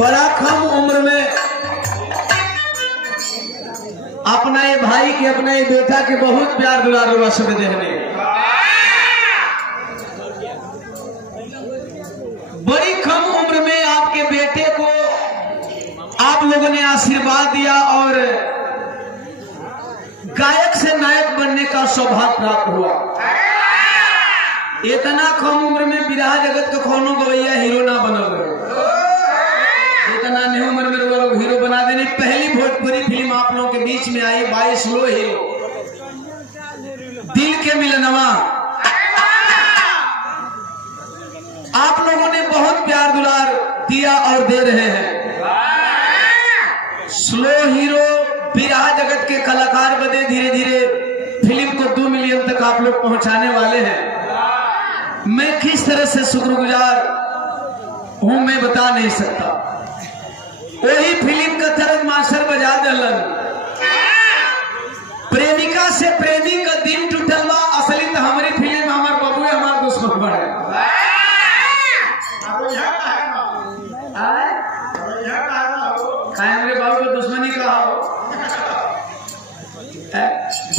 बड़ा कम उम्र में अपना ये भाई के अपना ये बेटा के बहुत प्यार दुलार सब देखने बड़ी कम उम्र में आपके बेटे को आप लोगों ने आशीर्वाद दिया और गायक से नायक बनने का सौभाग्य प्राप्त हुआ। इतना कम उम्र में बिरहा जगत का कोनो गवैया हीरो ना बनल रहे, इतना नहीं उम्र में वो लोग हीरो बना देने। पहली भोजपुरी फिल्म आप लोगों के बीच में आई 22 लो हीरो दिल के मिलनवा। आप लोगों ने बहुत प्यार दुलार दिया और दे रहे हैं। स्लो हीरो बिरहा जगत के कलाकार बने धीरे धीरे फिल्म को 2 मिलियन तक आप लोग पहुंचाने वाले हैं। मैं किस तरह से शुक्रगुजार हूं मैं बता नहीं सकता। वही फिल्म का तरफ मास्टर बजा दलन, प्रेमिका से प्रेमी का दिल टूटल बा। असली तो हमारी फिल्म हमार बाबू हमार दुश्मन बने। हमारे बाबू को दुश्मनी कहा हो।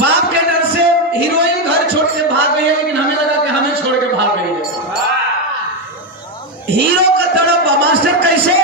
बाप के डर से हीरोइन घर छोड़ के भाग गई है, लेकिन हमें लगा कि हमें छोड़ के भाग गई है। हीरो का तड़प मास्टर कैसे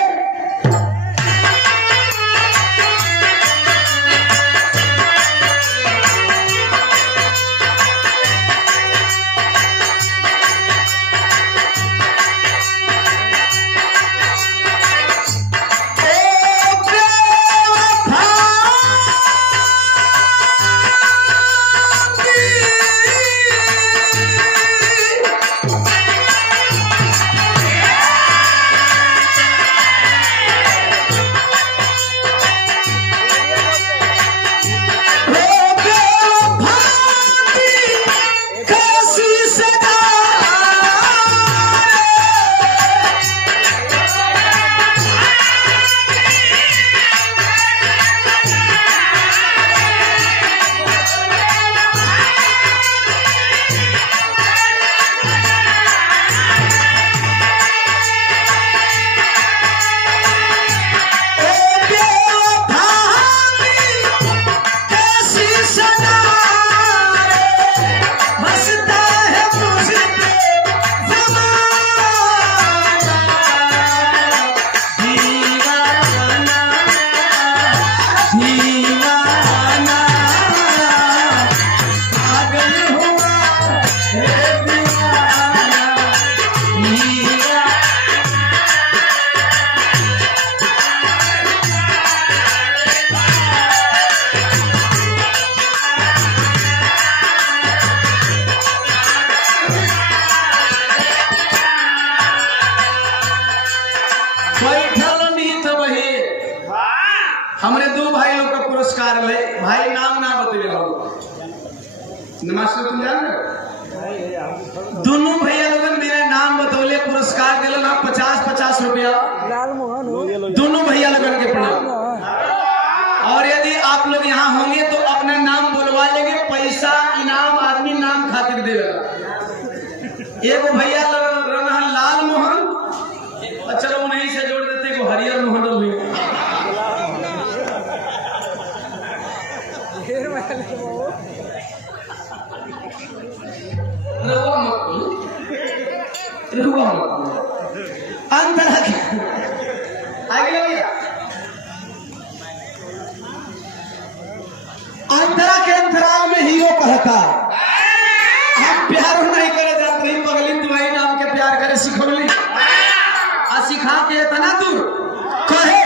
हमरे 2 भाई लोग का पुरस्कार ले। भाई नाम ना बतले हो। नमस्ते, तुम जान रहे दोनों भैया लोग मेरा नाम बतौले पुरस्कार दिल 50-50 रुपया दोनों भैया लोगन के प्रणाम। और यदि आप लोग यहाँ होंगे तो अपना नाम बोलवा लेंगे, पैसा इनाम आदमी नाम खातिर देगा। एक भैया लाल मोहन, चलो उन्हीं से जोड़ देते को हरियर मोहन। अंतरा के अंतराल में हीरो कहता हम प्यार नहीं करे जाते, बगलिन दवाई नाम के प्यार करे सिखोली। के इतना दूर कहे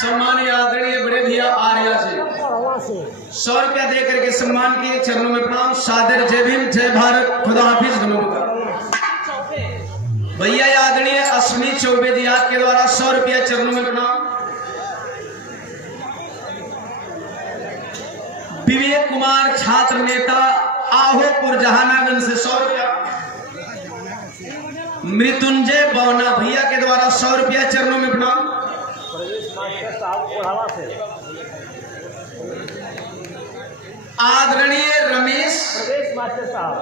सम्मानीय आदरणीय बड़े भैया आर्या जी 100 रुपया दे करके सम्मान किए, चरणों में प्रणाम, सादर जय भीम, जय भारत, खुदा हाफिज, नमस्कार। भैया आदरणीय अश्विनी चौबे जी के द्वारा 100 रुपया, चरणों में प्रणाम। विवेक कुमार छात्र नेता आहोपुर जहानागंज से 100 रुपया। मृत्युंजय बौना भैया के द्वारा 100 रुपया, चरणों में प्रणाम। आदरणीय रमेश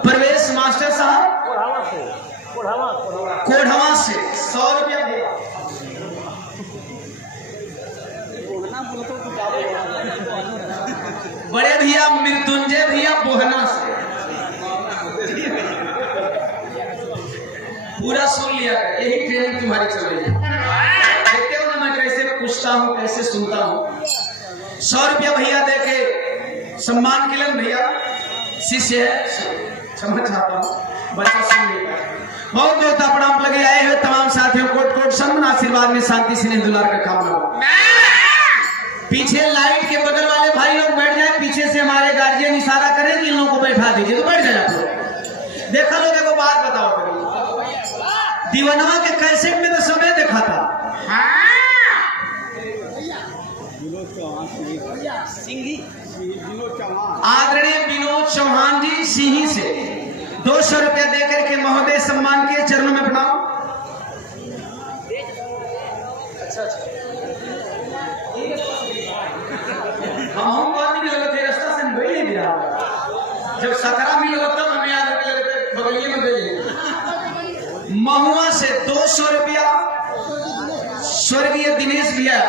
प्रवेश मास्टर साहब कोढ़वा से 100 रुपया दिया। बड़े भैया मृत्युंजय भैया बोहना से पूरा सुन लिया, यही ट्रेनिंग तुम्हारी चल रही है। देखते हो ना मैं कैसे पूछता हूँ, कैसे सुनता हूँ। 100 रुपया भैया दे के सम्मान किलन भैया शिष्य है, समझ चाहता हूँ, बच्चा सुन नहीं पाया। बहुत बहुत प्रणाम लगे आए हुए तमाम साथियों, कोट कोट सम्मान, आशीर्वाद में शांति स्नेह दुलार का कामना हो। पीछे लाइट के बगल वाले भाई लोग बैठ जाए, पीछे से हमारे गार्जियन इशारा करें कि इन लोगों को बैठा दीजिए, तो बैठ जाए आप लोग। देखा लोग, देखो बात बताओ कभी दीवानवा के कैसेट में तो समय देखा था। आदरणीय विनोद चौहान जी सिंही से 200 रुपया देकर के महोदय सम्मान के, चरणों में प्रणाम। हम बात नहीं लगे थे, रास्ता से गई नहीं दिया, जब सकरा मिल तब हमें याद रखने लगे, बगलिए में गई। महुआ से 200 रुपया स्वर्गीय दिनेश भैया,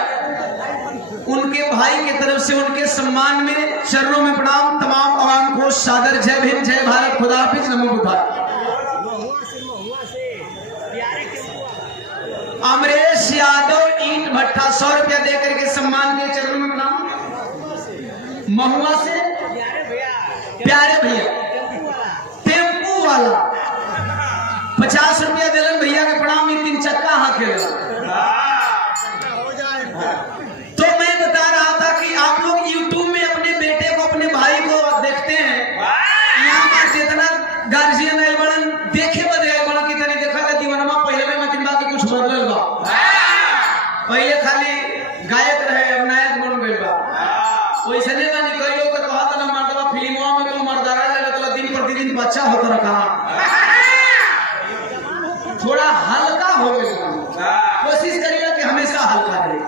उनके भाई की तरफ से उनके सम्मान में, चरणों में प्रणाम। तमाम आवाम को सादर जय भीम, जय भारत, खुदा हाफिज, नमो बुद्धाय। अमरेश यादव ईंट भट्टा 100 रुपया देकर के सम्मान के, चरणों में प्रणाम। महुआ से प्यारे भैया टेम्पू वाला 50 रुपया दिलन भैया के प्रणाम। 3 चक्का हाथ तो मैं बता रहा था कि आप लोग YouTube में अपने बेटे को, अपने भाई को देखते हैं, यहाँ पर जितना गार्जियन है बड़न देखे बदे बड़ा की तरह देखा गया दीवानमा पहले में मतिनबा के कुछ बदल बा। पहले खाली गायक रहे, अब नायक बन गए बा। वैसे नहीं बनी, कई लोग तो कहा था ना मर्दवा फिल्मों में तो मर्दारा ले, दिन प्रतिदिन बच्चा होता रहा, थोड़ा हल्का हो गया। कोशिश करिएगा कि हमेशा हल्का रहे।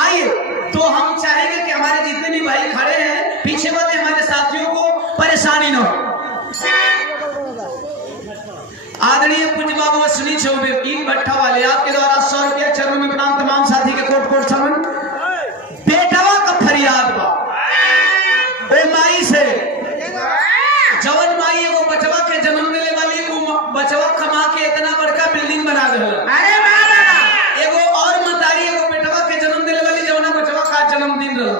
आइए, तो हम चाहेंगे कि हमारे जितने भी भाई खड़े हैं पीछे वाले हमारे साथियों को परेशानी न हो। आदरणीय पूज्य बाबू अश्विनी चौबे ईट भट्ठा वाले आपके द्वारा 100 रुपया चरणों में प्रणाम। तमाम साथी के कोट कोट समन। बेटवा का फरियाद बा ओ माई से, जवन माई एगो बचवा के जन्म देने वाली, वो बचवा कमा के इतना बड़का बिल्डिंग बना दे। अरे एगो और मतारी एगो बेटवा के जन्म देने वाली, जवना बचवा का जन्मदिन रहा।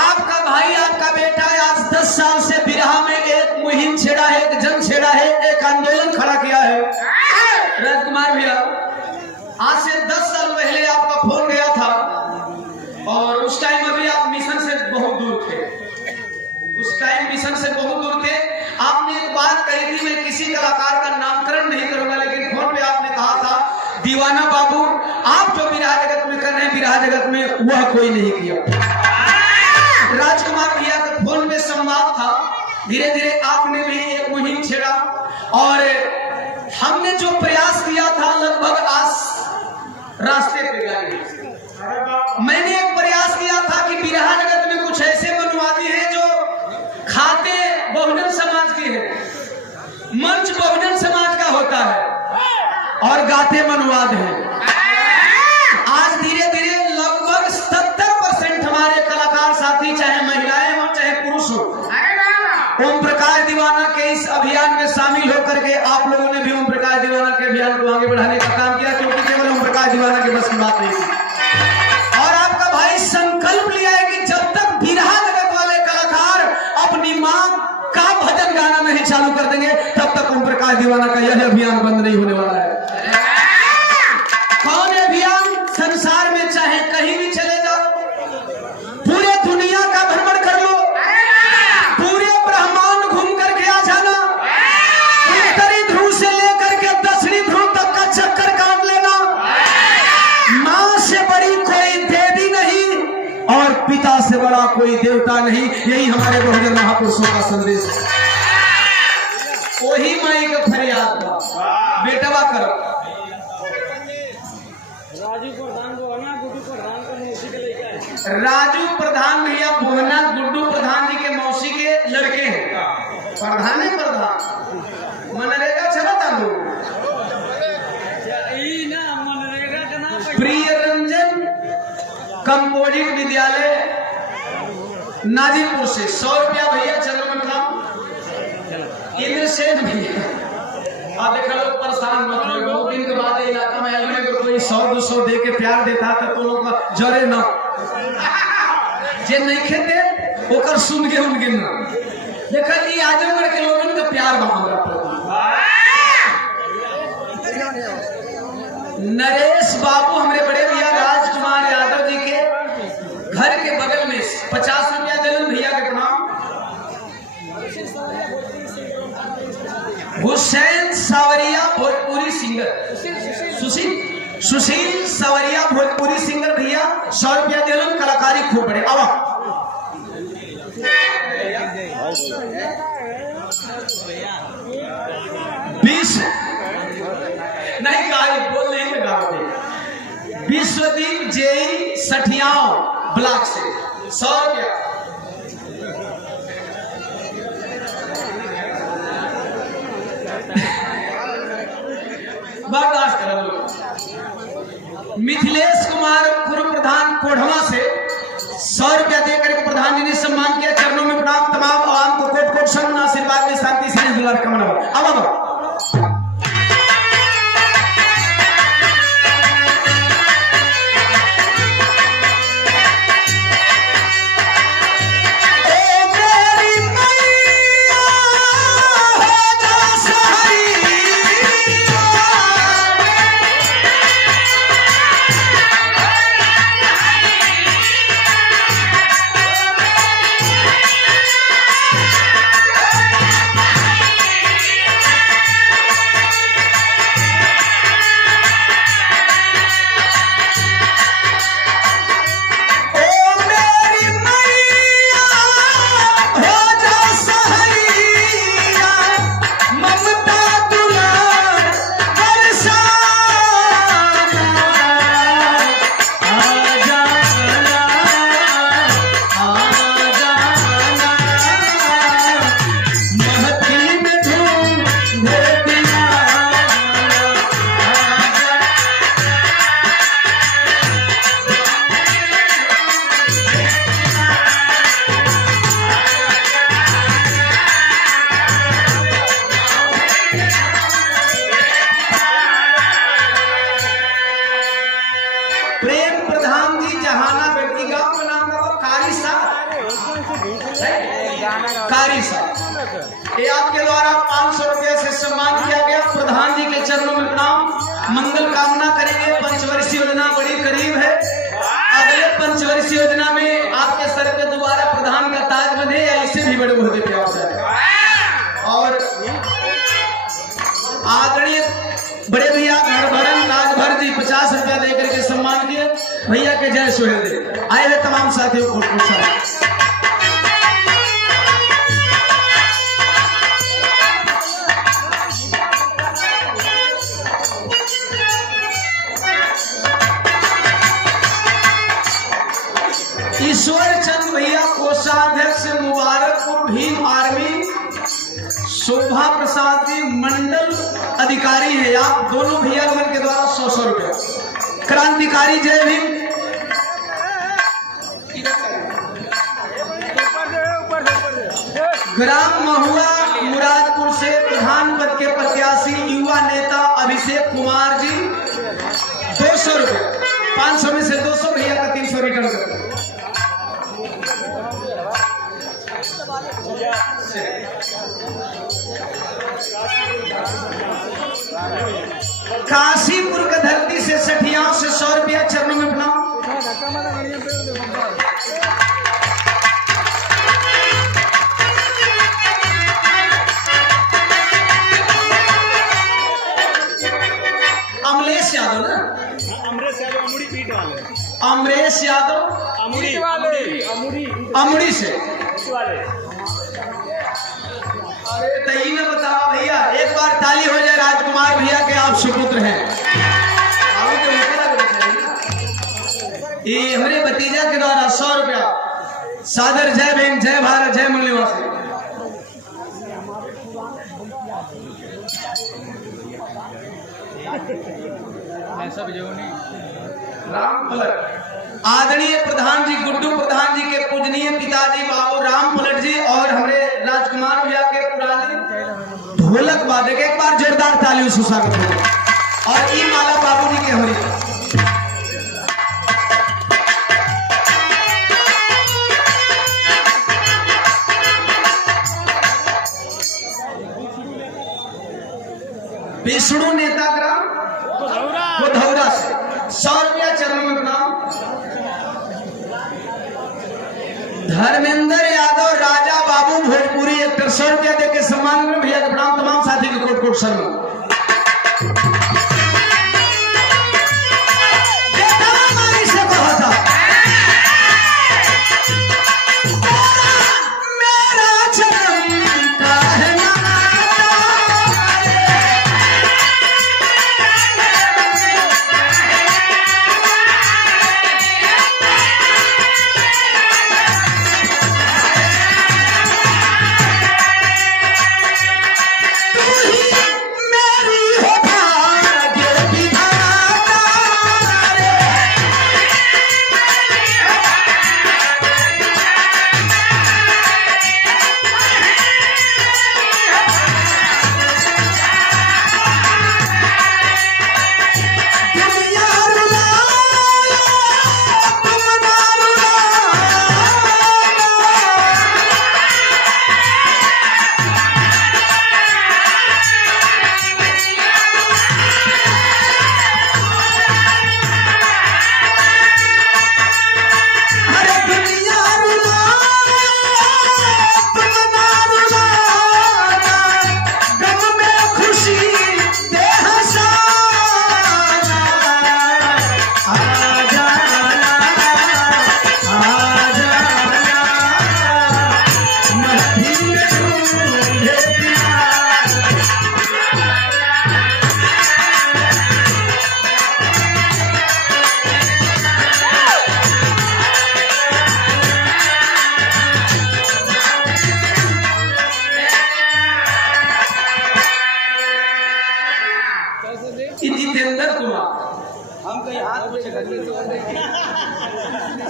आपका भाई आपका बेटा आज 10 साल से बिरहा में एक मुहिम छेड़ा है, एक जंग छेड़ा है, एक आंदोलन खड़ा किया है। राजकुमार भैया आज से 10 साल पहले आपका फोन गया था और उस टाइम अभी आप मिशन से बहुत दूर थे। उस टाइम मिशन से बहुत दूर थे। आपने एक बात कही थी, मैं किसी कलाकार का नामकरण नहीं करूंगा, लेकिन फोन पे आपने कहा था दीवाना बाबू आप जो बिरहा जगत में कर रहे हैं, बिरहा जगत में वह कोई नहीं किया। राजकुमार भैया का फोन पे संवाद था। धीरे धीरे आपने भी एक मुहिम छेड़ा और हमने जो प्रयास किया था लगभग आज रास्ते पे गए। मैंने एक प्रयास किया था कि बिरहा जगत में कुछ ऐसे मनुवादी हैं जो खाते बहुजन समाज के हैं, मंच बहुजन समाज का होता है और गाते मनुवाद हैं। आज धीरे धीरे लगभग 70% हमारे कलाकार साथी, चाहे महिलाएं हो चाहे पुरुष हो, ओम प्रकाश दीवाना के इस अभियान में शामिल होकर के आप लोगों ने भी ओम प्रकाश दीवाना के अभियान को आगे बढ़ाने का काम किया, क्योंकि केवल ओम प्रकाश दीवाना के बस की बात नहीं थी। और आपका भाई संकल्प लिया है कि जब तक बिरहा जगत वाले कलाकार अपनी मां का भजन गाना नहीं चालू कर देंगे, तब तक ओम प्रकाश दीवाना का यह अभियान बंद नहीं होने वाला है। कौन अभियान? संसार में चाहे कहीं भी चले जाओ, पूरे दुनिया का भ्रमण कर लो, पूरे ब्रह्मांड घूम करके आ जाना, उत्तरी ध्रुव से लेकर के दक्षिणी ध्रुव तक का चक्कर काट लेना। मां से बड़ी कोई देवी नहीं और पिता से बड़ा कोई देवता नहीं। यही हमारे बहुजन महापुरुषों का संदेश है। वही माई का फरियाद बेटवा करो। राजू प्रधान भैया बोहना गुड्डू प्रधान जी के मौसी के लड़के हैं। प्रधान है प्रधान मनरेगा चला था लोग। प्रिय रंजन कंपोजिट विद्यालय नाजीपुर से 100 रुपया भैया चलो में प्रणाम। इंद्र सेन भैया आप देखा लोग परेशान मत हो, 2 दिन के बाद इलाका में आने को कोई 100-200 दे के प्यार देता तो लोग जरे ना जे नहीं खेते ओकर सुन के उनके ना देखा जी आजमगढ़ के लोगों का प्यार नरेश बाबू हमारे बड़े भैया राजकुमार यादव जी के घर के बगल में 50 रुपया दिलन भैया के प्रणाम। हुसैन सावरिया भोजपुरी सिंगर, सुशील सावरिया भोजपुरी सिंगर भैया 100 रुपया दिलन। कलाकारी खूब बड़े आवा 20 नहीं गाड़ी बोल नहीं में गाँव विश्वदीप जेई सठियाओं ब्लॉक से 100 रुपया। बर्दाश्त करो। मिथिलेश कुमार गुरु प्रधान कोढ़वा से 100 रुपया देकर के प्रधान जी ने सम्मान किया। चरणों में प्रणाम। तमाम आवाम को कोट कोट सम्मान आशीर्वाद में शांति से दुलार कामना। अब ये आपके द्वारा 500 रुपया से सम्मान किया गया। प्रधान जी के चरणों में प्रणाम, मंगल कामना करेंगे। पंचवर्षीय योजना बड़ी करीब है। अगले पंचवर्षीय योजना में आपके सर पे दोबारा प्रधान का ताज बंधे या इससे भी बड़े होते पे आप जाए। और आदरणीय बड़े भैया हरभरन राजभर जी 50 रुपया देकर के सम्मान किए। भैया के जय सुहेलदेव। आए हुए तमाम साथियों को ईश्वर चंद भैया कोषाध्यक्ष मुबारकपुर भीम आर्मी, शोभा प्रसाद जी मंडल अधिकारी है। आप दोनों भैया लोगों के द्वारा 100 रुपया। क्रांतिकारी जय भीम। ग्राम महुआ मुरादपुर से प्रधान पद के प्रत्याशी युवा नेता अभिषेक कुमार जी 200 रुपये। 500 में से 200 भैया का 300 रिटर्न करते हैं। काशीपुर का धरती से सठियाओं से 100 रुपया चरणों में प्रणाम। अमलेश यादव ना, अमरेश यादव अमुड़ी से। अरे तई ने बताओ भैया, एक बार ताली हो जाए राजकुमार भैया के, आप सुपुत्र हैं। ये हमारे भतीजा के द्वारा 100 रुपया। सादर जय भीम, जय भारत, जय मूल निवासी। आदरणीय प्रधान जी गुड्डू प्रधान जी के पूजनीय पिताजी बाबू राम पलट जी और हमारे राजकुमार भैया के पुराने ढोलक वादक, एक बार जोरदार तालियों से स्वागत हो। और ई माला बाबू जी के हमारे विष्णु नेता ग्राम गोधौरा से 100 रुपया चरणों में प्रणाम। धर्मेंद्र यादव राजा बाबू भोजपुरी एक्टर 100 रुपया देकर सम्मान में भैया का प्रणाम। तमाम साथी के कोट कोट शर्मा। जितेंद्र कुमार हम कहीं हाथ में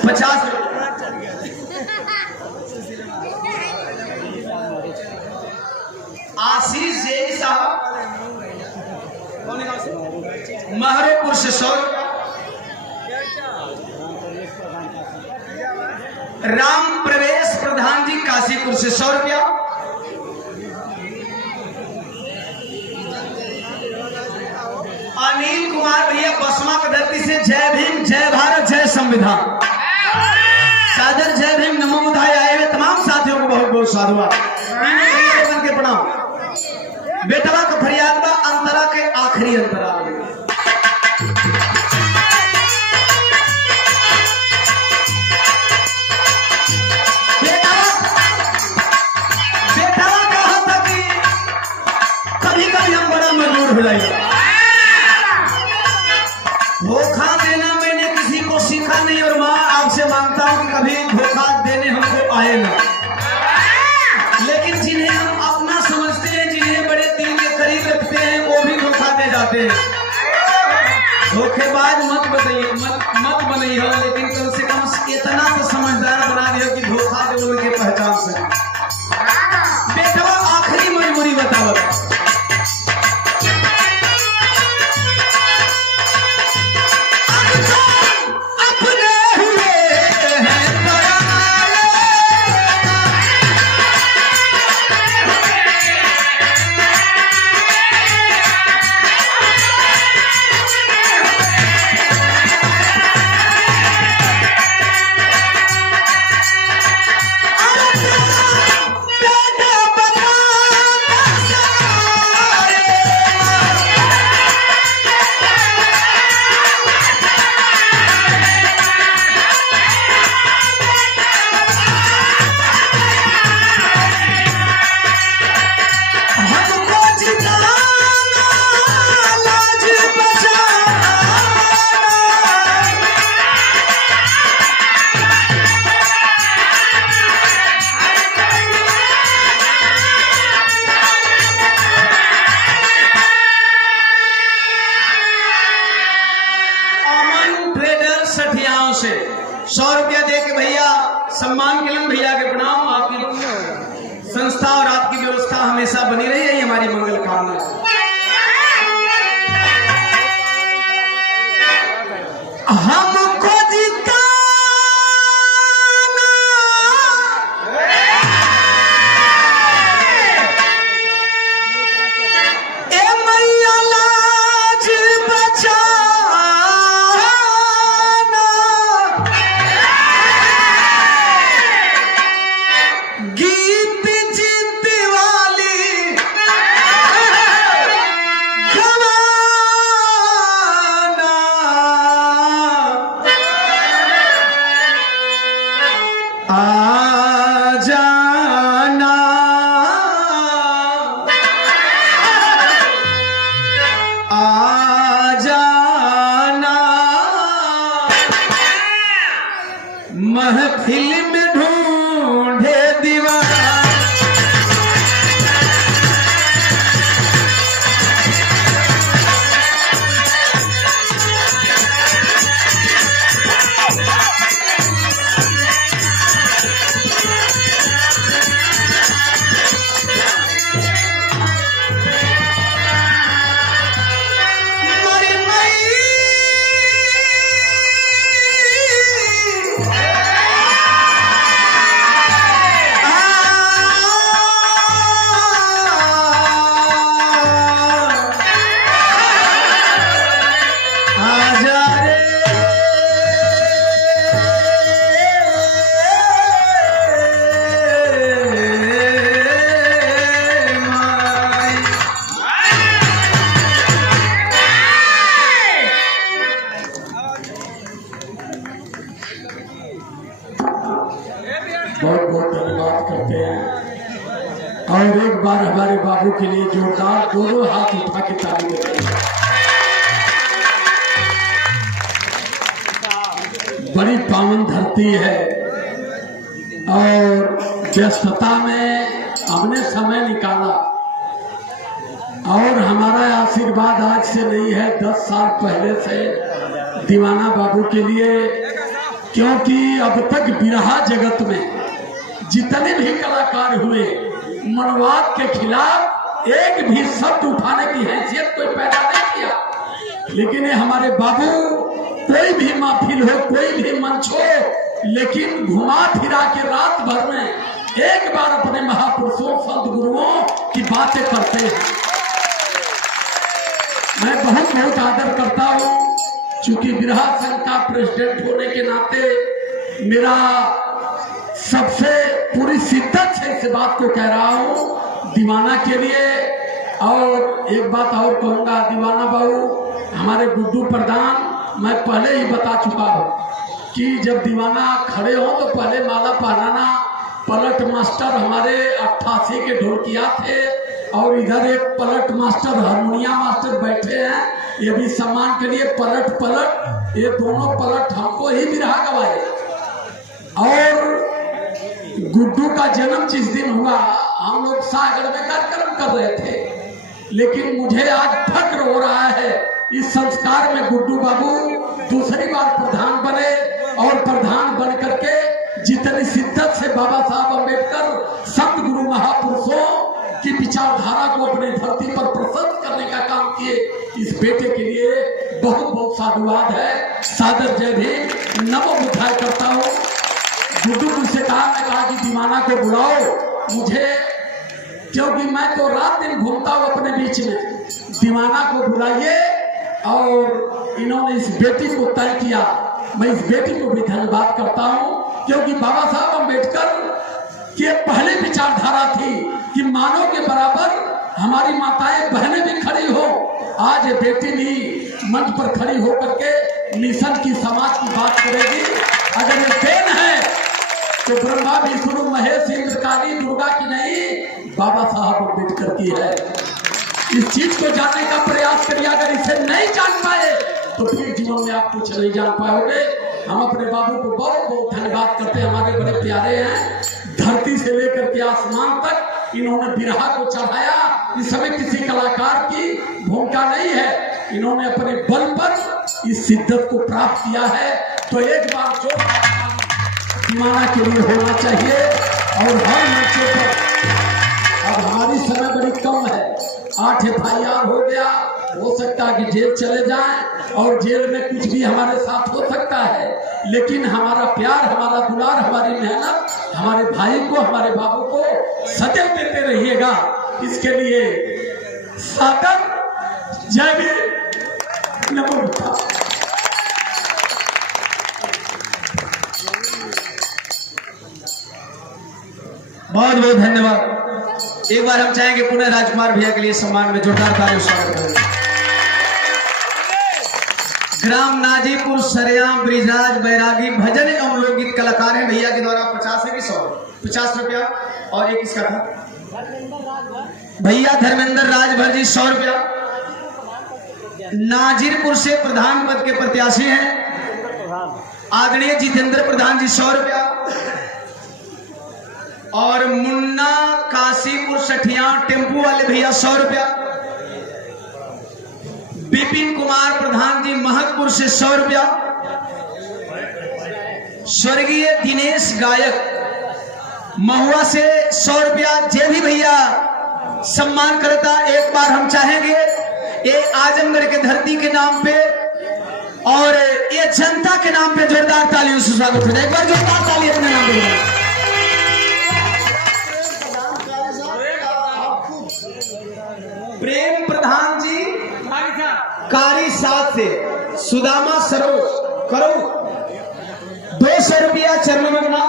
50 आशीष जैन साहब महरोपुर से 100 रुपया। राम प्रवेश प्रधान जी काशीपुर से 100 रुपया। कुमार भैया बसमा की धरती से जय भीम, जय भारत, जय संविधान। सादर जय भीम, नमो बुद्धाय आए हुए तमाम साथियों को बहुत बहुत साधुवाद के प्रणाम। बेटवा का फरियाद बा अंतरा के आखिरी अंतरा बेटवा कहा था कि कभी कभी हम बड़ा मजबूर हो जाएगा। धोखा देना मैंने किसी को सीखा नहीं और माँ आपसे मांगता हूं कि कभी धोखा देने हमको आए ना, लेकिन जिन्हें हम अपना समझते हैं, जिन्हें बड़े दिल के करीब रखते हैं, वो भी धोखा दे जाते हैं। धोखेबाज मत बताइए, मत बनाइए, लेकिन कम से कम इतना तो समझदार बना दिया कि धोखा दे उनके पहचान से। बेटवा आखिरी मजबूरी बताओ। से 100 रुपया दे के भैया सम्मान के लिए भैया के प्रणाम। आपकी संस्था और आपकी व्यवस्था हमेशा बनी रही है, हमारी मंगल कामना है। हमको जिताना ए मैया लाज बचा महफिल में ढूंढे दीवाना बहुत बहुत धन्यवाद करते हैं और एक बार हमारे बाबू के लिए जोरदार दोनों हाथ उठा के ताली देते हैं। बड़ी पावन धरती है और व्यस्तता में हमने समय निकाला और हमारा आशीर्वाद आज से नहीं है, 10 साल पहले से दीवाना बाबू के लिए, क्योंकि अब तक बिरहा जगत में जितने भी कलाकार हुए मनवाद के खिलाफ एक भी शब्द उठाने की हैसियत कोई पैदा नहीं किया, लेकिन ये हमारे बाबू कोई भी महफिल हो, कोई भी मंच हो, लेकिन घुमा फिरा के रात भर में एक बार अपने महापुरुषों संत गुरुओं की बातें करते हैं। मैं बहुत बहुत आदर करता हूँ। चूंकि बिरहा संघ का प्रेसिडेंट होने के नाते मेरा सबसे पूरी शिद्दत से इस बात को कह रहा हूँ दीवाना के लिए। और एक बात और कहूँगा, दीवाना बाबू हमारे गुड्डू प्रधान, मैं पहले ही बता चुका हूँ कि जब दीवाना खड़े हो तो पहले माला पहनाना। पलट मास्टर हमारे 88 के ढोलकिया थे और इधर एक पलट मास्टर हारमोनिया मास्टर बैठे हैं, ये भी सम्मान के लिए पलट पलट, ये दोनों पलट हमको ही बिरहा गवाए। और गुड्डू का जन्म जिस दिन हुआ हम लोग सागर में कार्यक्रम कर रहे थे, लेकिन मुझे आज फक्र हो रहा है इस संस्कार में गुड्डू बाबू दूसरी बार प्रधान बने और प्रधान बन करके जितनी शिद्दत से बाबा साहब अम्बेडकर संत गुरु महापुरुषों की विचारधारा को अपनी धरती पर प्रस्तुत करने का काम किए, इस बेटे के लिए बहुत बहुत साधुवाद है। सादर जय भीम, नमो बुद्धाय करता हूँ। गुड्डू मुझसे कहा, मैं कहा कि दीवाना को बुलाओ मुझे, क्योंकि मैं तो रात दिन घूमता हूँ अपने बीच में, दीवाना को बुलाइए। और इन्होंने इस बेटी को तय किया, मैं इस बेटी को भी धन्यवाद करता हूँ, क्योंकि बाबा साहब अम्बेडकर की पहले विचारधारा थी कि मानव के बराबर हमारी माताएं बहनें भी खड़ी हो। आज ये बेटी भी मंच पर खड़ी होकर के मिशन की, समाज की बात करेगी। अगर ये देन है तो ब्रह्मा विष्णु महेश इंद्र काली दुर्गा की नहीं, बाबा साहब अम्बेडकर की है। इस चीज को जानने का प्रयास करिए। अगर इसे नहीं जान पाए तो फिर जीवन में आप कुछ नहीं जान पाओगे। हम अपने बाबू को बहुत बहुत धन्यवाद करते हैं, हमारे बड़े प्यारे हैं। धरती से लेकर के आसमान तक इन्होंने बिरहा को चढ़ाया। इस समय किसी कलाकार की भूमिका नहीं है, इन्होंने अपने बल पर इस शिद्दत को प्राप्त किया है। तो एक बार जो दीवाना के लिए होना चाहिए। और हर मंचों पर अब हमारी समय बड़ी कम है, 8 FIR हो गया, हो सकता है कि जेल चले जाएं और जेल में कुछ भी हमारे साथ हो सकता है, लेकिन हमारा प्यार, हमारा दुलार, हमारी मेहनत हमारे भाई को, हमारे बाबू को सदैव देते रहिएगा। इसके लिए सादर जय भीम, नमो बुद्धाय। बहुत बहुत धन्यवाद। एक बार हम चाहेंगे पुनः राजकुमार भैया के लिए सम्मान में जोरदार तालियों से स्वागत करें। ग्राम नाजीपुर सरेआम ब्रिजराज बैरागी भजन एवं लोकगीत कलाकार हैं। भैया के द्वारा 50 है कि 100? 50 रुपया। और ये किसका था? भैया धर्मेंद्र राजभर जी 100 रुपया। नाजीरपुर से प्रधान पद के प्रत्याशी हैं आदरणीय जितेंद्र प्रधान जी 100 रुपया। और मुन्ना काशीपुर सठिया टेम्पू वाले भैया 100 रुपया। विपिन कुमार प्रधान जी महतपुर से 100 रुपया। स्वर्गीय दिनेश गायक महुआ से 100 रुपया। जे भी भैया सम्मान करता, एक बार हम चाहेंगे ये आजमगढ़ के धरती के नाम पे और ये जनता के नाम पे जोरदार तालियों से स्वागत हो जाए। एक बार जोरदार ताली अपने नाम पे। प्रेम प्रधान जी कारी 7 से, सुदामा सरोज करो 200 रुपया चरण मंगना।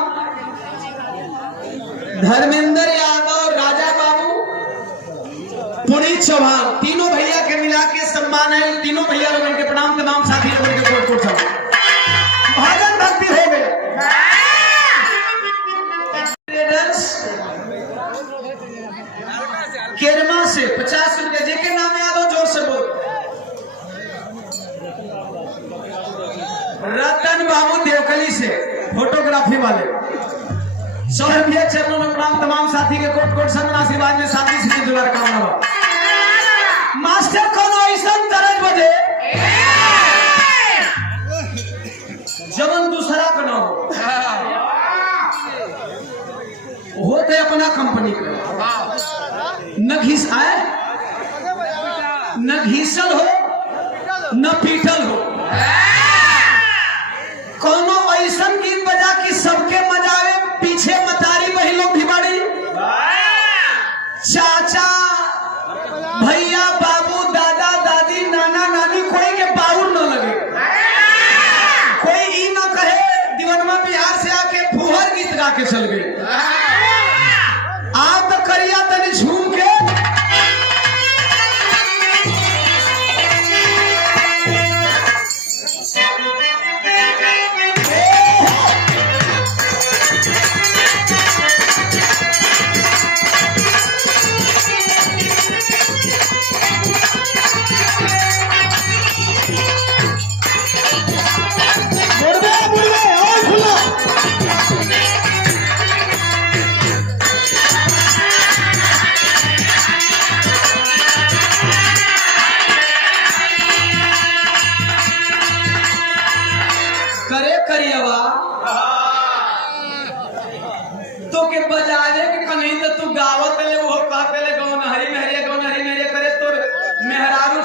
धर्मेंद्र यादव, राजा बाबू, पुनीत चौहान, तीनों भैया के मिला के सम्मान है। तीनों भैया लोगों के प्रणाम, तमाम साथी लोगों के कोट कोट सब भजन भक्ति हो गए। केरमा से 50 रुपया। जेके नाम याद हो जोर से बोल। रतन बाबू देवकली से फोटोग्राफी वाले 100 रुपया चरणों में प्रणाम। तमाम साथी के कोट कोट सम्मान आशीर्वाद में साथी से जुड़ा काम हुआ। मास्टर कौन ऐसा तरह बजे जवन दूसरा का ना होते अपना कंपनी का न घिस आए, न घिसल हो, न पीटल हो। कोनो ऐसा गीत बजा कि सबके मजा आवे। पीछे मतारी बही लोग भी बड़ी, चाचा भैया बाबू दादा दादी नाना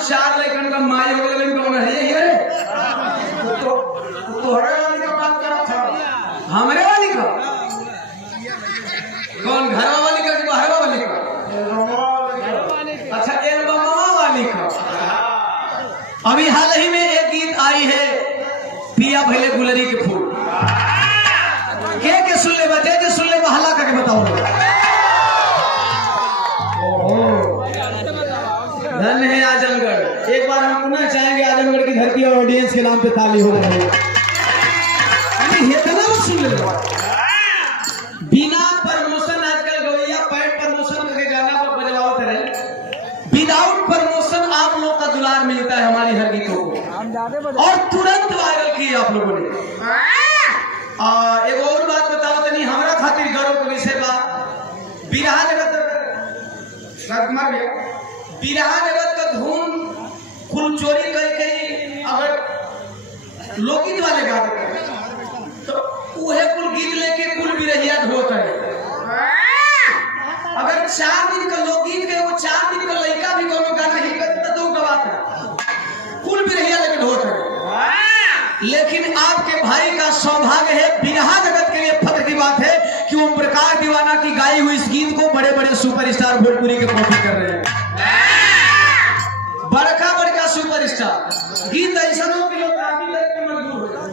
4 लड़कन का माई हो गए कौन है ये तोहरे वाली का बात करा था हमरे वाली का कौन घरवा वाली का कि बाहरवा वाली का अच्छा एल्बमवा वाली का। अभी हाल ही में एक गीत आई है पिया भले गुलरी के फूल के सुन ले बचे जो सुन ले हल्ला करके बताओ। धन है आजमगढ़। एक बार हम पुनः चाहेंगे आजमगढ़ की धरती और ऑडियंस के नाम पे ताली हो रही है। सुन ले बिना प्रमोशन आजकल गवैया पैड प्रमोशन करके गाना पर बजवाओ रहे। विदाउट प्रमोशन आप लोग का दुलार मिलता है हमारी हर गीतों को और तुरंत वायरल किए आप लोगों ने। एक और बात बताओ तनी हमारा खातिर गर्व के विषय बा बिरहा जगत बिरहा जगत का धूम कुल चोरी करके अगर लोकगीत वाले गाते तो वह कुल गीत लेके कुल बिरहिया ढोत है। अगर 4 दिन का लोकगीत के वो 4 दिन का लड़का भी कोनो गाना ही करता तो गवाता कुल बिरहिया लेके ढोत है। लेकिन आपके भाई का सौभाग्य है बिरहा जगत के लिए फख्र की बात है कि ओम प्रकाश दीवाना की गाई हुई इस गीत को बड़े बड़े सुपरस्टार भोजपुरी के कॉपी कर रहे हैं। बड़का बड़का सुपरस्टार गीत ऐसा हो कि लोग कॉपी करके मजबूर हो जाए।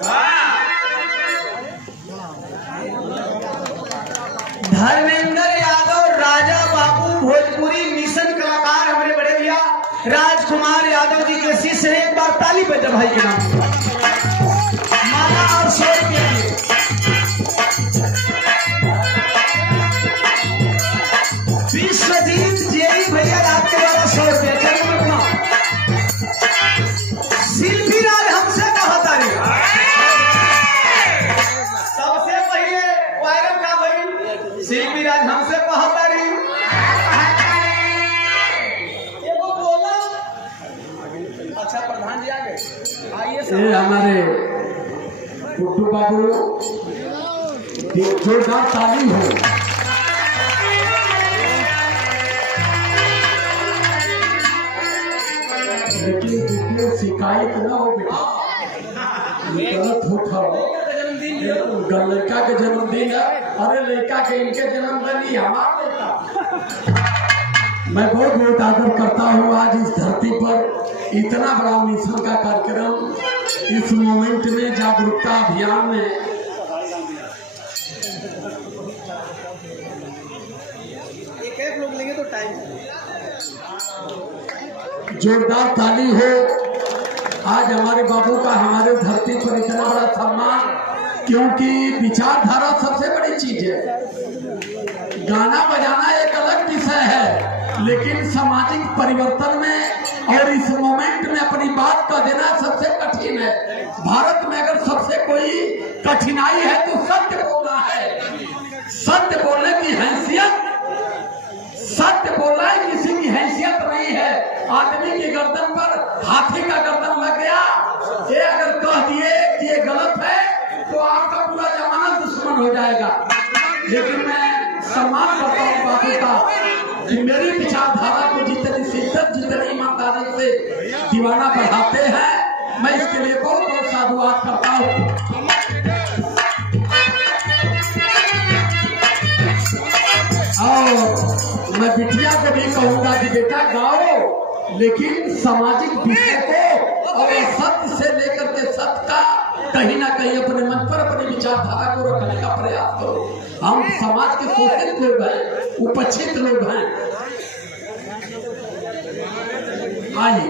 धर्मेंद्र यादव राजा बाबू भोजपुरी मिशन कलाकार हमारे बड़े भैया राजकुमार यादव जी के शिष्य हैं। एक बार ताली बजा भाई के नाम माला और शोर के लिए। विश्वजीत जेई भैया आपके द्वारा 100 रुपया चलो शिल्पी राज हमसे कहता रही सबसे पहले वायरल का भाई शिल्पी राज हमसे कहता रही बोला। अच्छा प्रधान जी आ गए आइए। ये हमारे गुड्डू बाबू जोरदार ताली हो। लेकिन शिकायत न हो बेटा गलत होता लड़का के जन्मदिन है। अरे लड़का के इनके जन्मदिन ही हमारा लड़का। मैं बहुत बहुत आदर करता हूँ आज इस धरती पर इतना बड़ा मिशन का कार्यक्रम इस मोमेंट में जागरूकता अभियान में एक लोग लेंगे तो टाइम जोरदार ताली हो। आज हमारे बाबू का हमारे धरती पर इतना बड़ा सम्मान क्योंकि विचारधारा सबसे बड़ी चीज है। गाना बजाना एक अलग विषय है लेकिन सामाजिक परिवर्तन में और इस मोमेंट में अपनी बात का देना सबसे कठिन है। भारत में अगर सबसे कोई कठिनाई है तो सत्य बोलना है। सत्य बोलने की हैसियत सत्य बोलना है किसी की हैसियत नहीं है। आदमी की गर्दन पर हाथी का गर्दन लग गया ये अगर कह दिए कि ये गलत है तो आपका पूरा जमाना दुश्मन हो जाएगा। लेकिन मैं सम्मान करता हूँ बाबू का कि मेरी विचारधारा को जितनी शिद्दत जितनी ईमानदारी से दीवाना बढ़ाते हैं मैं इसके लिए बहुत बहुत साधुवाद करता हूँ। और मैं बिटिया को भी कहूंगा कि बेटा गाओ लेकिन सामाजिक विषय को और सत्य से लेकर के सत्य का कहीं ना कहीं अपने मन पर अपनी विचारधारा को रखने का प्रयास करो। हम समाज के शोषित लोग हैं उपेक्षित लोग हैं। आइए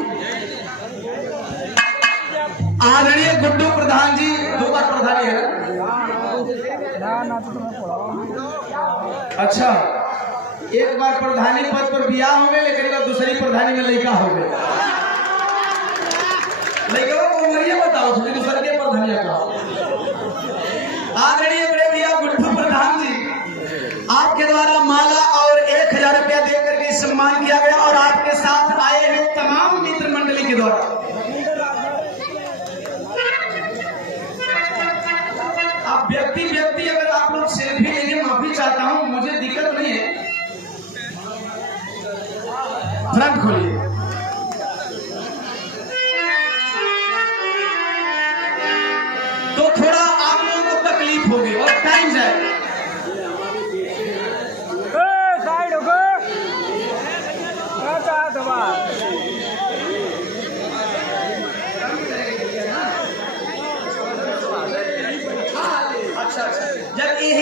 आदरणीय गुड्डू प्रधान जी 2 बार प्रधानी है ना। अच्छा एक बार प्रधानी पद पर बियाह हो गए लेकिन बार दूसरी प्रधानी में लड़का हो गए। लड़का को उम्रिया बताओ छोटी दूसरे के प्रधानिया का। आदरणीय बड़े भैया गुड्डू प्रधान जी आपके द्वारा माला और 1000 रुपया देकर के सम्मान किया गया और आपके साथ आए हुए तमाम मित्र मंडली के द्वारा आप व्यक्ति अगर आप लोग सेल्फी लेंगे माफी चाहता हूं मुझे दिक्कत नहीं है। फ्रंट खोलिए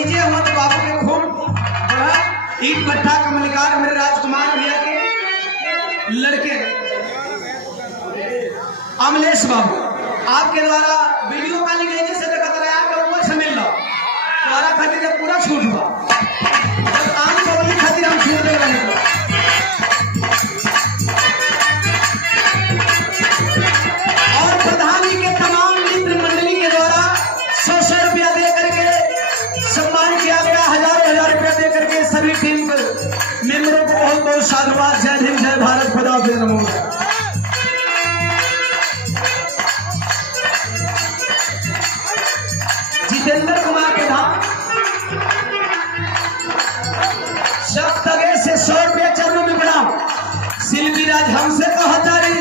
लीजिए हमारे बाबू के खूब बड़ा ईट भट्टा कमलिकार हमारे राजकुमार भैया के लड़के अमलेश बाबू आपके द्वारा वीडियो कॉलिंग एजेंसी से देखा था आपका ऊपर से मिल रहा द्वारा खातिर पूरा छूट हुआ आम पब्लिक खातिर हम छूट दे रहे हैं। और प्रधान जी के तमाम मित्र मंडली के द्वारा 100 रुपया दे करके सम्मान किया गया, हजार रुपया दे करके सभी टीम मेंबरों को बहुत बहुत साधुवाद। जय हिंद, जय भारत, खुदा हाफिज़, नमो। जितेंद्र कुमार के धाम सब तगे से 100 रुपया चरणों में प्रणाम। शिल्पी राज हमसे कहता रे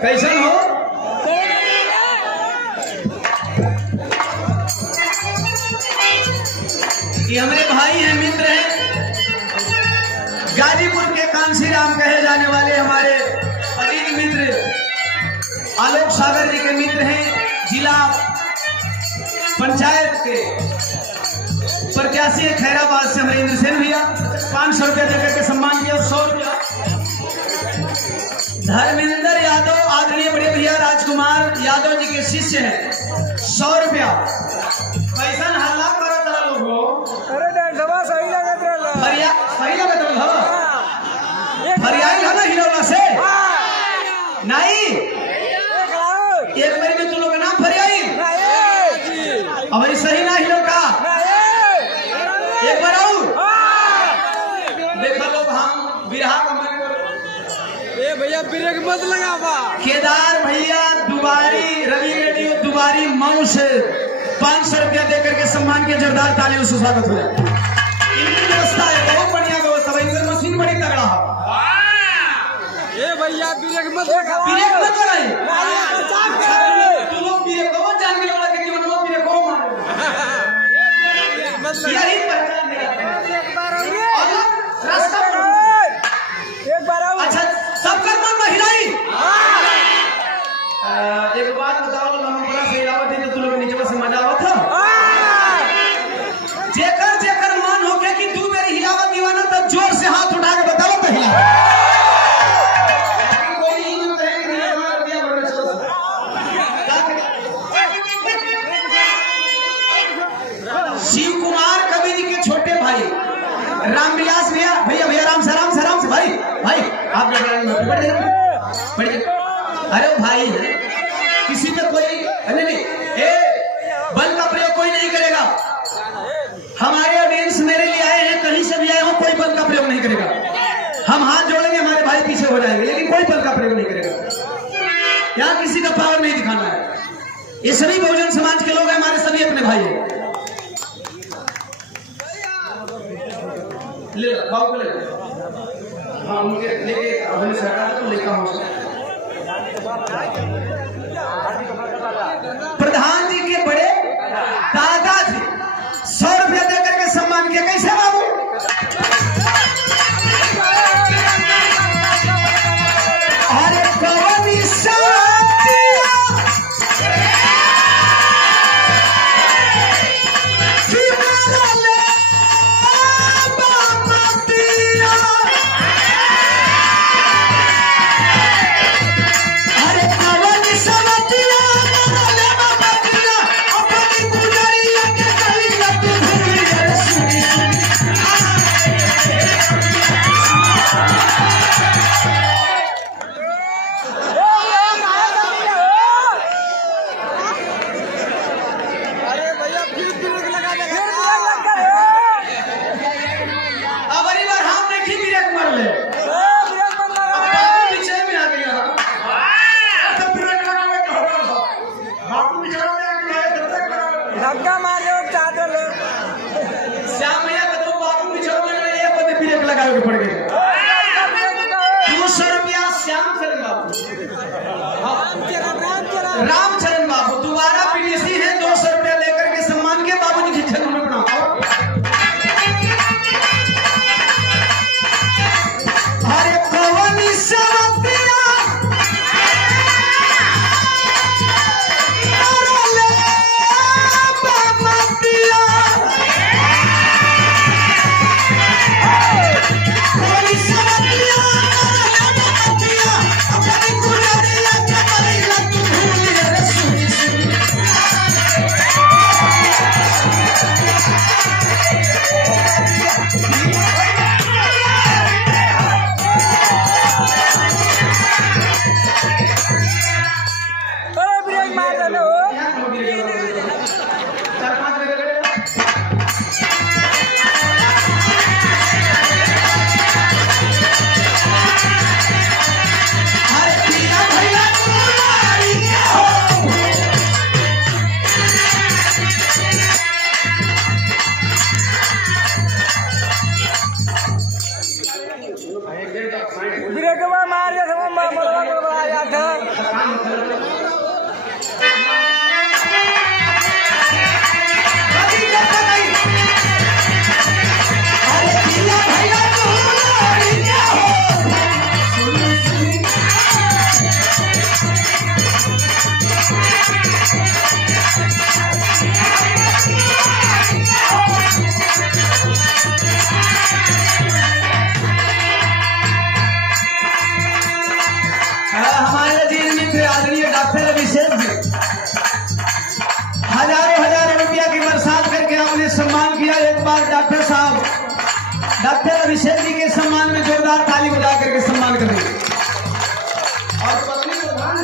कैसन हो ये हमारे भाई हैं, मित्र हैं, गाजीपुर के कांसी राम कहे जाने वाले हमारे अजीज मित्र आलोक सागर जी के मित्र हैं। जिला पंचायत के प्रत्याशी खैराबाद से अमरेंद्र सेन भैया 500 रुपया देकर के सम्मान किया। 100 रुपया धर्मेंद्र यादव आदरणीय बड़े भैया राजकुमार यादव जी के शिष्य हैं। 100 रुपया पैसा हल्ला करो तारा लोग हो। अरे डंडवा सही लगत रहला फरिया सही लगत रहला फरियाई है ना हिरौला से नहीं एक बार में तू लोग नाम फरियाई अब सही ना हिरो का एक बार आओ देखा लोग हम बिरहा का ए भैया ब्रेक मत लगावा। केदार भैया दुबारी रवि रेडियो दुबारी मऊ से 500 रुपया देकर के सम्मान के जोरदार तालियों से स्वागत हो जाए। इनकी व्यवस्था है बहुत बढ़िया व्यवस्था है, इनका मशीन बड़ी तगड़ा है। ए भैया ब्रेक मत लगावा, ब्रेक मत लगाइए तू लोग ब्रेक को जान के वाला के जीवन में ब्रेक को मार यही पहचान है। रास्ता एक बार आओ। अच्छा सबका मन में हिलाई एक बात बताओ हम बड़ा सही आवत है तो तू लोग नीचे से मजा आवत था जेकर जेकर मन हो के कि तू मेरी हिलावत दीवाना तब जोर से हाथ उठा के बताओ तो हिला कोई नहीं कहे कि नहीं मार दिया बड़े शिव कुमार कवि जी के छोटे भाई रामविलास भैया भैया भैया राम से भाई भाई आप लोग अरे भाई है किसी पे कोई नहीं बल का प्रयोग कोई नहीं करेगा। हमारे ऑडियंस मेरे लिए आए हैं, कहीं से भी आए हो, कोई बल का प्रयोग नहीं करेगा। हम हाथ जोड़ेंगे हमारे भाई पीछे हो जाएंगे, लेकिन कोई बल का प्रयोग नहीं करेगा। यहाँ किसी का पावर नहीं दिखाना है। ये सभी बहुजन समाज के लोग हैं, हमारे सभी अपने भाई हैं। ले लो ले हाँ उनके लेके अभी सरकार तो लेकर हो प्रधान जी के बड़े दादा जी 100 रुपया देकर के सम्मान किया। कैसे बाबू धक्का मार दो चादर लो श्याम भैया का दो बाबू पिछड़ गए एक बंदे ब्रेक लगाए के पड़ गए 200 रुपया श्याम चरण बाबू रामचरण बाबू दोबारा पीडीसी है 200 रुपया लेकर के सम्मान के बाबूजी की छत में बनाओ। अरे कवनी सवतिया अरे बाबतिया कवनी सवतिया बाबतिया अपनी गुजरिया के परिला तू भूल रे सुनी सुनी अरे ब्रेक मार दो चार पांच लगे अरे पिया भैया तुम्हारी हो ब्रेक मार दे सब मरवा आया था अभी तक नहीं अरे पिया भैया तुम्हारी हो सुनी सुनी हमारे अजीज मित्र आदरणीय डॉक्टर अभिषेक जी हजारों रुपया की बरसात करके हमने सम्मान किया। एक बार डॉक्टर साहब डॉक्टर अभिषेक जी के सम्मान में जोरदार ताली बजा करके सम्मान करें। और पत्नी प्रधान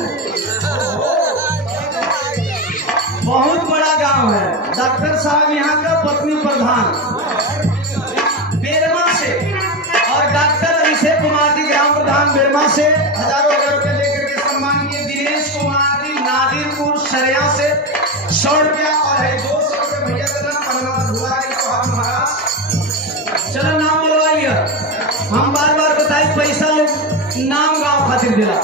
बहुत बड़ा गांव है। डॉक्टर साहब यहाँ का पत्नी प्रधान बेरमा से और डॉक्टर अभिषेक कुमार जी ग्राम प्रधान बेरमा से हजारों रुपए लेकर के सम्मान किए। दिनेश कुमार जी नादिरपुर सरिया से 100 रुपया और है 200 रुपये भैया का नाम परमात्मा भुला के चौहान महाराज। चलो नाम बोलवा लिया। हम बार बताई पैसा लोग नाम गाँव खातिर दिला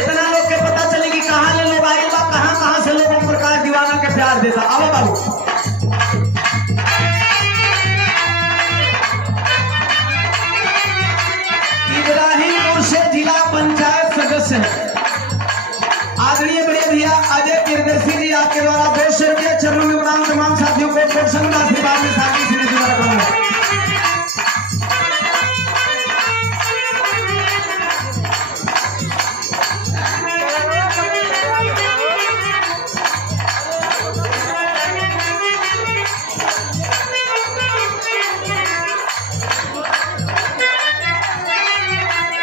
इतना लोग के पता चले कि कहाँ ले लोग आए बा कहाँ से लोग ओम प्रकाश दीवाना के प्यार देता। आओ बाबू इब्राहिमपुर से जिला पंचायत सदस्य है आदरणीय बड़े भैया अजय प्रियदर्शी जी आपके द्वारा 200 रुपये चरणों में प्रणाम। तमाम साथियों को प्रोत्साहन आशीर्वाद में साथी श्री द्वारा करना है।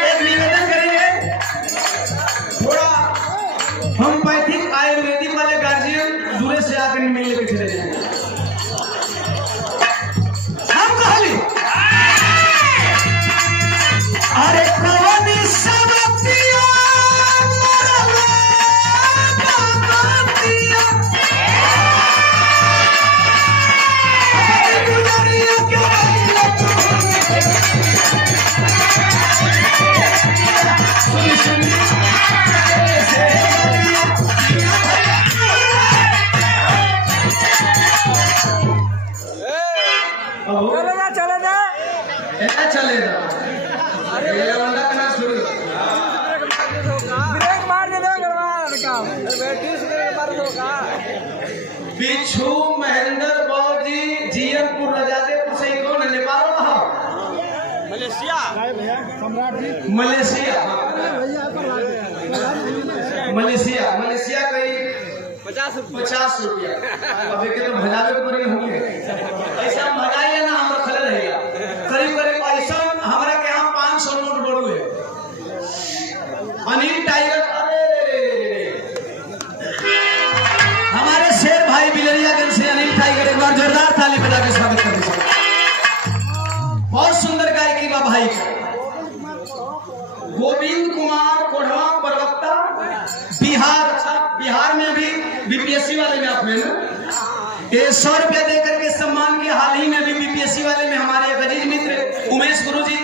एक निवेदन करेंगे थोड़ा होम्योपैथिक आयुर्वेदिक वाले गार्जियन दूर से आकर मिल के चले जाएंगे। हम कहली अरे कवनी सवतिया मरला बाबतिया अपनी गुजरिया के परिला तू सुनी सुनी चले जा ऐसा चलेगा। अरे ये वाला करना शुरू ब्रेक मार दे काम मार दो का बिच्छू महेंद्र बाबू जी जीएमपुर रजादेपुर से कौन है नेपाल रहा मलेशिया मलेशिया कई 50 रुपया अब एक तो भजावे को नहीं होंगे ऐसा भजाइए ना हम रखले रहिए करीब ऐसा हमारा के यहाँ 500 नोट बढ़ू है। अनिल टाइगर हमारे शेर भाई बिलरियागंज से अनिल टाइगर एक बार जोरदार ताली बजा के स्वागत कर दीजिए। बहुत सुंदर गायकी बा भाई का। गोविंद कुमार कोढ़वा प्रवक्ता बिहार। अच्छा बिहार में भी बीपीएससी वाले में आप में ये 100 रुपया दे करके सम्मान के हाल ही में अभी बीपीएससी वाले में हमारे एक अजीज मित्र उमेश गुरु जी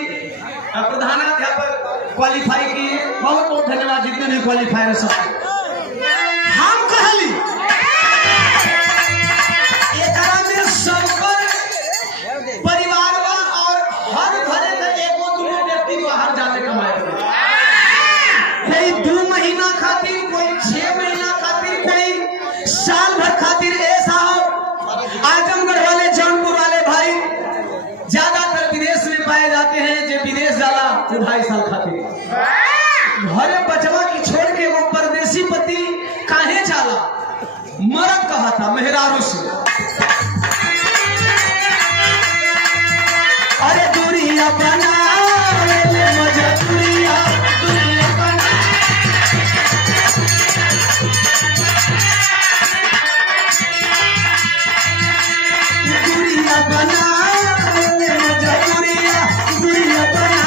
प्रधानाध्यापक क्वालिफाई किए। बहुत बहुत धन्यवाद जितने भी क्वालिफायर सब। हम कहली सबकर परिवार और हर घरे का एगो दूगो व्यक्ति बाहर जाते कमाए, कोई 2 महीना खातिर, कोई 6 महीना खातिर, कोई साल भर खातिर। ऐसा आजमगढ़ वाले, जौनपुर वाले भाई ज्यादातर विदेश में पाए जाते हैं। जो विदेश जाला 2.5 साल खातिर घरे बचवा की छोड़ के वो परदेसी पति काहे जाला। मरद कहा था मेहरारू से, अरे दूरिया बना मजदूरिया, दूरिया बना दूरिया बना मजदूरिया, दूरिया बना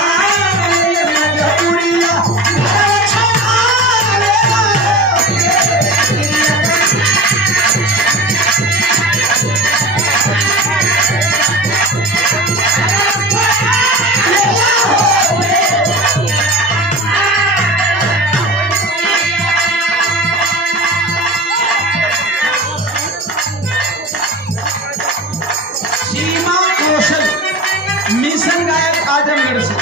मजदूरिया, मिशन गायक आजमगढ़ से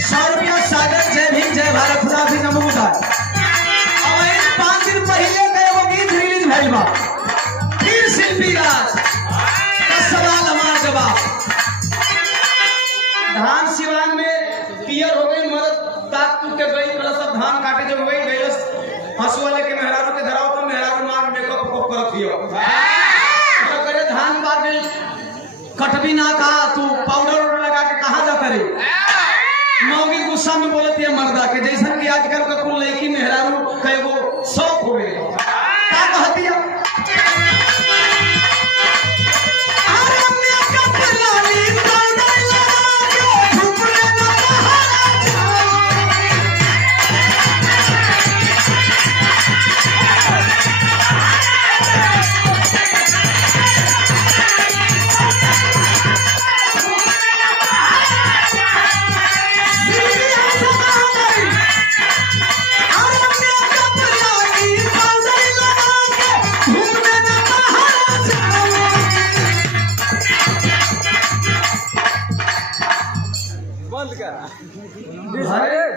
100 रुपया सागर। जय भीम, जय भारत, खुदा भी नमोदार। अब 5 दिन पहले का वो गीत रिलीज भइल बा, फिर शिल्पी राज का सवाल हमारा जवाब। धान सिवान में पियर हो गई, मरद ताक तू के गई, मतलब सब धान काटे जब गई हंसुआ लेके मेहरारू के धराओ तो मेहरारू मार मेकअप करत हियो करे धान बाटे कटबी ना कहा तू पाउडर लगा के कहा जा करे। मौगी गुस्सा में बोलती है मर्दा के, जैसा कि आजकल का कुल लड़की मेहरारू कई वो शौक हो गए। क्या कहती है?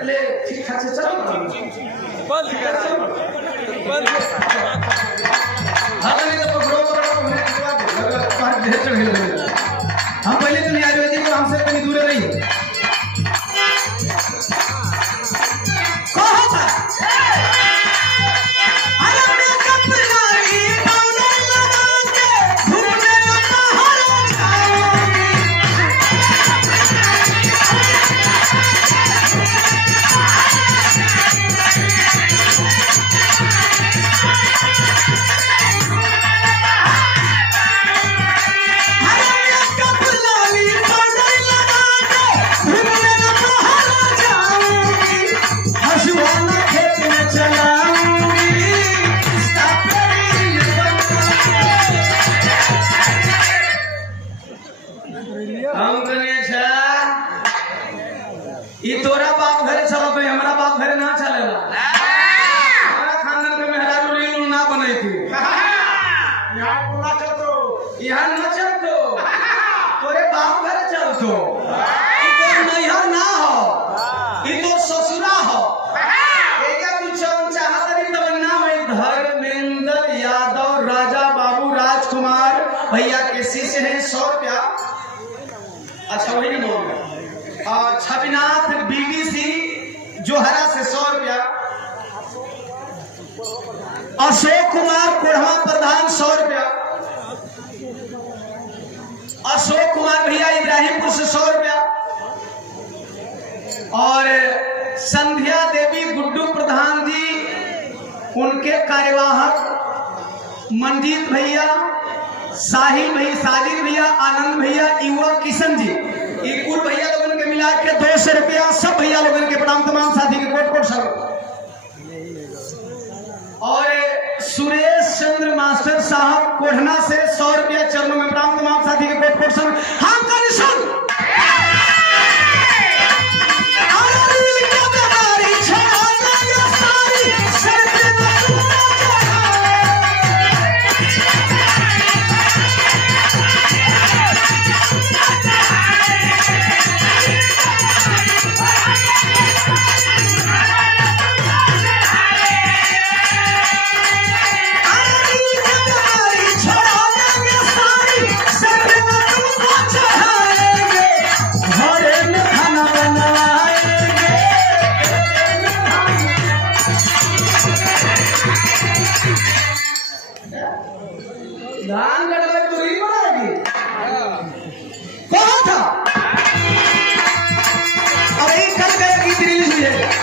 ले ठीक ठाक से चल बंद कर बंद हाँ नहीं तो पकड़ो हम पहले तो नहीं आयुर्वेदिक को हमसे कहीं दूर रही तोरा बाप घरे चलो तो हमारा बाप घरे ना चलेला। हमारा खानदान के मेहरारू रील ना बनाई थी यहाँ न चल तो तोरे बाप घरे चल तो नैहर ना हो तो ससुरा हो। तमन्ना में धर्मेंद्र यादव राजा बाबू राजकुमार भैया के शिष्य है 100 रुपया। अच्छा वही नहीं बोल रहा। छविनाथ बीडीसी जोहरा से 100 रुपया। अशोक कुमार कोढ़वा प्रधान 100 रुपया। अशोक कुमार भैया इब्राहिमपुर से 100 रुपया। और संध्या देवी गुड्डू प्रधान जी, उनके कार्यवाहक मंजीत भैया, साहिल भैया, साजिद भैया, आनंद भैया, युवा किशन जी, ये कुल भैया लोगों के मिला के 200 रुपया। सब भैया लोगों के प्रणाम, तमाम साथी के कोट कोट सर। और सुरेश चंद्र मास्टर साहब कोढ़ना से 100 रुपया चरणों में प्रणाम। तमाम साथी के कोट कोट हम कर सुन धान गड़बड़ तुरी बनाएगी कौन था? अब एक कल गीत रिलीज हुई है।